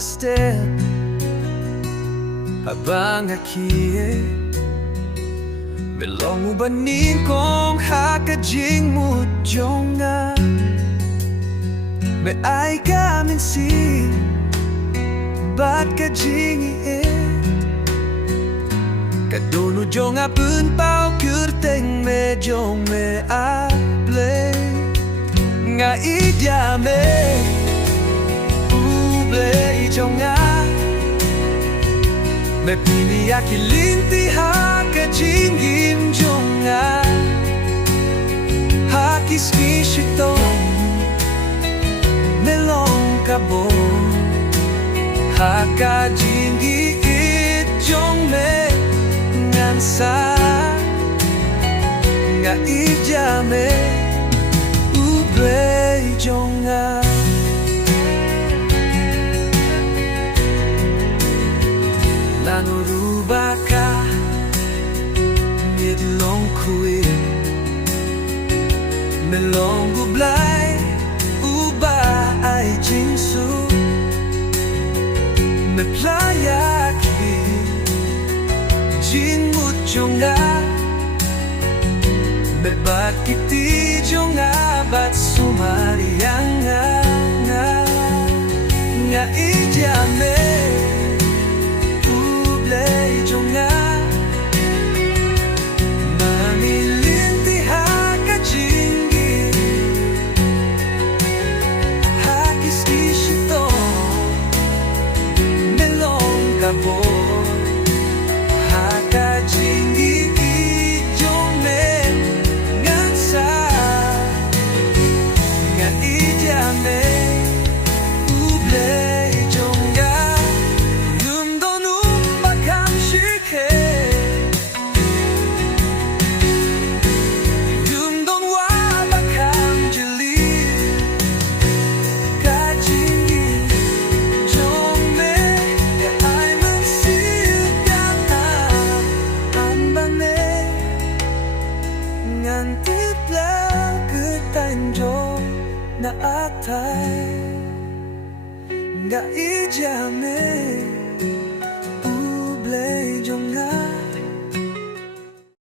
step habang akie belong ubanin kong hakajing mo jonga me ay kamin si bat kajing kaduno jonga pun pao kurteng me jong me able nga idyame uble jonga me pini akilinti hakajingim jonga hakis kishito melong kabo hakajingi it jong me ngansa nga ijame uble jonga Langurubaka midlong kuit melong gublay uba ay jinsu me playa ki jin muchonga me bat kiti jonga bat sumarianga nga ijame jonga mamilinti hakajingi hakis kishito melong kabo hakajingi ijome ngansa nga ijame uble na atay nga ijame uble jonga